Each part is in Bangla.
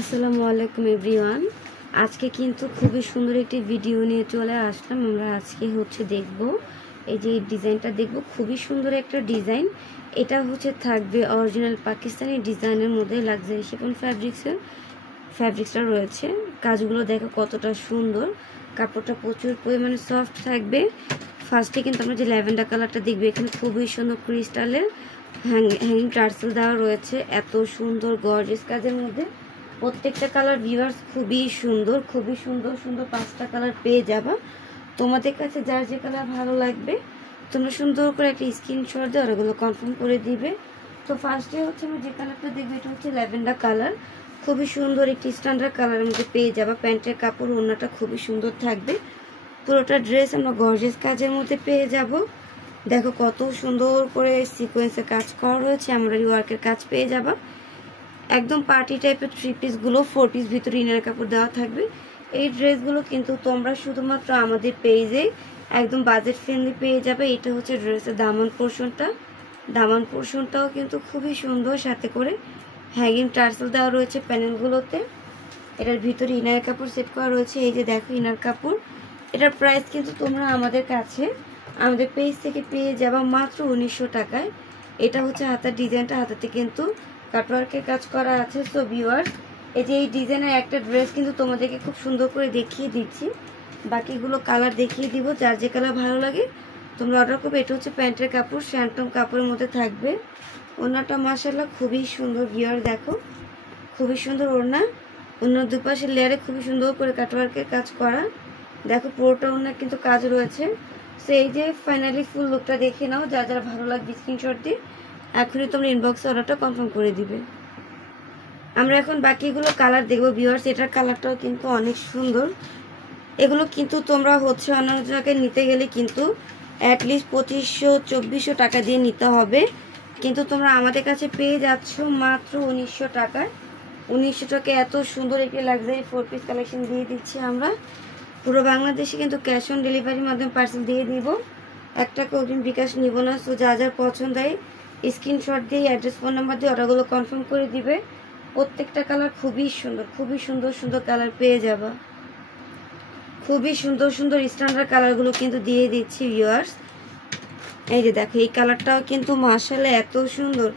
আসসালামু আলাইকুম এভরিওয়ান। আজকে কিন্তু খুবই সুন্দর একটি ভিডিও নিয়ে চলে আসলাম। আমরা আজকে দেখব এই যে ডিজাইনটা দেখব, খুবই সুন্দর একটা ডিজাইন। এটা থাকবে অরিজিনাল পাকিস্তানি ডিজাইনের মধ্যে লাক্সারি শিফন ফ্যাব্রিক্সটা রয়েছে। কাজগুলো দেখো কতটা সুন্দর, কাপড়টা প্রচুর পরিমাণে সফট থাকবে। ফার্স্টে কিন্তু আমরা যে ল্যাভেন্ডার কালারটা দেখবে, এখানে খুবই সুন্দর ক্রিস্টালের হ্যাঙ্গিং টার্সেল দেওয়া রয়েছে, এত সুন্দর গর্জিয়াস কাজের মধ্যে। প্রত্যেকটা কালার ভিউয়ার্স খুবই সুন্দর, খুবই সুন্দর সুন্দর 5টা কালার পেয়ে যাবা। তোমাদের কাছে যার যে কালার ভালো লাগবে তোমরা সুন্দর করে একটা স্ক্রিনশট দিয়ে ওগুলো কনফার্ম করে দিবে। তো ফার্স্টে আমরা যে কালারটা দেখবে, এটা ল্যাভেন্ডার কালার, খুবই সুন্দর একটি স্ট্যান্ডার্ড কালারের মধ্যে পেয়ে যাবা। প্যান্টের কাপড় ওড়নাটা খুবই সুন্দর থাকবে। পুরোটা ড্রেস আমরা গর্জিয়াস কাজের মধ্যে পেয়ে যাব। দেখো কত সুন্দর করে সিকোয়েন্সের কাজ করা রয়েছে, এমব্রয়ডারি ওয়ার্কের কাজ পেয়ে যাবা। একদম পার্টি টাইপের 3 পিসগুলো 4 পিস ভিতরে ইনার কাপড় দেওয়া থাকবে। এই ড্রেসগুলো কিন্তু তোমরা শুধুমাত্র আমাদের পেজে একদম বাজেট ফ্রেন্ডলি পেয়ে যাবে। এটা ড্রেসের দামান পোর্শনটাও কিন্তু খুবই সুন্দর, সাথে করে হ্যাঙ্গিং টার্সেল দেওয়া রয়েছে প্যানেলগুলোতে। এটার ভিতরে ইনার কাপড় সেট করা রয়েছে। এই যে দেখো ইনার কাপড়, এটার প্রাইস কিন্তু তোমরা আমাদের কাছে আমাদের পেজ থেকে পেয়ে যাবা মাত্র 1900 টাকায়। এটা হাতার ডিজাইনটা, হাতাতে কিন্তু কাটওয়ার্কের কাজ করা আছে। সো ভিউয়ার্স, এই যে এই ডিজাইনের একটা ড্রেস কিন্তু তোমাদেরকে খুব সুন্দর করে দেখিয়ে দিচ্ছি, বাকিগুলো কালার দেখিয়ে দিব। যার যে কালার ভালো লাগে তোমরা অর্ডার করবে। এটা প্যান্টের কাপড়, শ্যান্টম কাপড়ের মধ্যে থাকবে। ওড়নাটা মাশাআল্লাহ খুবই সুন্দর। ভিউয়ার দেখো খুবই সুন্দর ওড়না, ওড়নার দুপাশের লেয়ারে খুবই সুন্দর করে কাটওয়ার্কের কাজ করা। দেখো পুরোটা ওড়নার কিন্তু কাজ রয়েছে। সো এই যে ফাইনালি ফুল লুকটা দেখে নাও, যার যার ভালো লাগবে স্ক্রিনশট দিয়ে এখনই তোমরা ইনবক্সে অর্ডারটা কনফার্ম করে দিবে। আমরা এখন বাকিগুলো কালার দেখবো ভিউয়ার্স। এটার কালারটাও কিন্তু অনেক সুন্দর। এগুলো কিন্তু তোমরা অন্য জায়গায় নিতে গেলে কিন্তু অ্যাটলিস্ট 2500-2400 টাকা দিয়ে নিতে হবে, কিন্তু তোমরা আমাদের কাছে পেয়ে যাচ্ছ মাত্র 1900 টাকায়। 1900 টাকায় এত সুন্দর একটি লাক্সারি 4 পিস কালেকশন দিয়ে দিচ্ছি আমরা। পুরো বাংলাদেশে কিন্তু ক্যাশ অন ডেলিভারির মাধ্যমে পার্সেল দিয়ে দিব, একটা অগ্রিম বিকাশ নিব না। সো যা যার পছন্দ হয় স্ক্রিনশট দিয়ে অ্যাড্রেস ফোন নাম্বার দিয়ে অর্ডারগুলো কনফার্ম করে দিবে। প্রত্যেকটা কালার খুবই সুন্দর, খুবই সুন্দর সুন্দর কালার পেয়ে যাবা। খুবই সুন্দর সুন্দর স্ট্যান্ডার্ড কালারগুলো কিন্তু দিয়ে দিচ্ছি ভিউয়ার্স। এই যে দেখো এই কালারটাও কিন্তু মাশাআল্লাহ এত সুন্দর।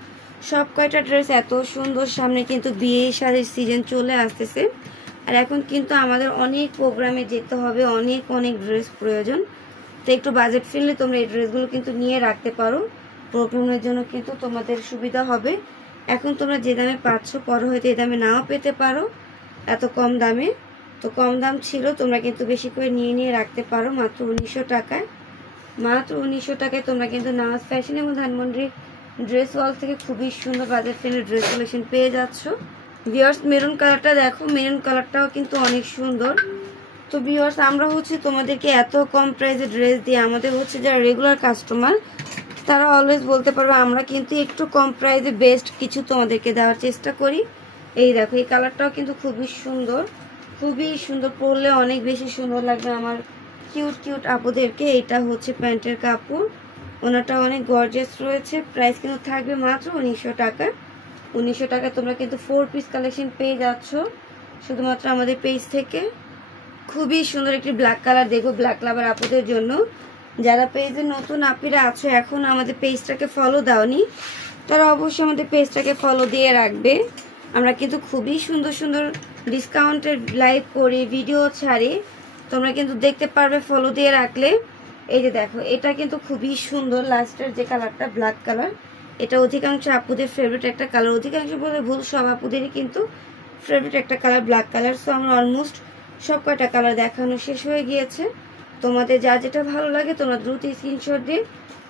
সব কয়টা ড্রেস এত সুন্দর। সামনে কিন্তু বিয়ে শাড়ির সিজন চলে আসতেছে, আর এখন কিন্তু আমাদের অনেক প্রোগ্রামে যেতে হবে, অনেক অনেক ড্রেস প্রয়োজন। তো একটু বাজেট ফ্রেন্ডলি তোমরা এই ড্রেসগুলো কিন্তু নিয়ে রাখতে পারো, প্রোগ্রামের জন্য কিন্তু তোমাদের সুবিধা হবে। এখন তোমরা যে দামে পাচ্ছ পরে হয়তো এই দামে নাও পেতে পারো, এত কম দামে। তো কম দাম ছিল, তোমরা কিন্তু বেশি করে নিয়ে রাখতে পারো মাত্র 1900 টাকায়। মাত্র 1900 টাকায় তোমরা কিন্তু নামাজ ফ্যাশন এবং ধানমন্ডি ড্রেস ওয়াল থেকে খুবই সুন্দর বাজেট ফ্রেন্ডলি ড্রেস কালেকশন পেয়ে যাচ্ছ। ভিউয়ার্স মেরুন কালারটা দেখো, মেরুন কালারটাও কিন্তু অনেক সুন্দর। তো ভিউয়ার্স আমরা তোমাদেরকে এত কম প্রাইসে ড্রেস দিয়ে, আমাদের যারা রেগুলার কাস্টমার তারা অলওয়েজ বলতে পারবে আমরা কিন্তু একটু কম প্রাইসে বেস্ট কিছু তোমাদেরকে দেওয়ার চেষ্টা করি। এই দেখো এই কালারটাও কিন্তু খুবই সুন্দর, খুবই সুন্দর, পরলে অনেক বেশি সুন্দর লাগবে আমার কিউট কিউট আপুদেরকে। এটা প্যান্টের কাপড়, ওনাটা অনেক গর্জিয়াস রয়েছে। প্রাইস কিন্তু থাকবে মাত্র 1900 টাকা। 1900 টাকা তোমরা কিন্তু 4 পিস কালেকশন পেয়ে যাচ্ছ শুধুমাত্র আমাদের পেজ থেকে। খুবই সুন্দর একটি ব্ল্যাক কালার দেখো, ব্ল্যাক লাভার আপুদের জন্য। যারা পেজে নতুন আপিরা আছো, এখন আমাদের পেজটাকে ফলো দাওনি, তারা অবশ্যই আমাদের পেজটাকে ফলো দিয়ে রাখবে। আমরা কিন্তু খুবই সুন্দর সুন্দর ডিসকাউন্টের লাইভ করি, ভিডিও ছাড়ি, তোমরা কিন্তু দেখতে পারবে ফলো দিয়ে রাখলে। এই যে দেখো এটা কিন্তু খুবই সুন্দর, লাস্টের যে কালারটা ব্ল্যাক কালার, এটা অধিকাংশ আপুদের ফেভারিট একটা কালার। অধিকাংশ বলে ভুল, সব আপুদেরই কিন্তু ফেভারিট একটা কালার ব্ল্যাক কালার। সো আমরা অলমোস্ট সব কয়টা কালার দেখানো শেষ হয়ে গিয়েছে। তোমাদের যা যেটা ভালো লাগে তোমরা দ্রুত স্ক্রিনশট দিয়ে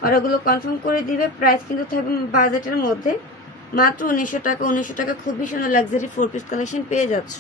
অর্ডারগুলো কনফার্ম করে দিবে। প্রাইস কিন্তু থাকবে বাজেটের মধ্যে মাত্র 1900 টাকা। 1900 টাকা খুবই সুন্দর লাক্সারি 4 পিস কালেকশন পেয়ে যাচ্ছ।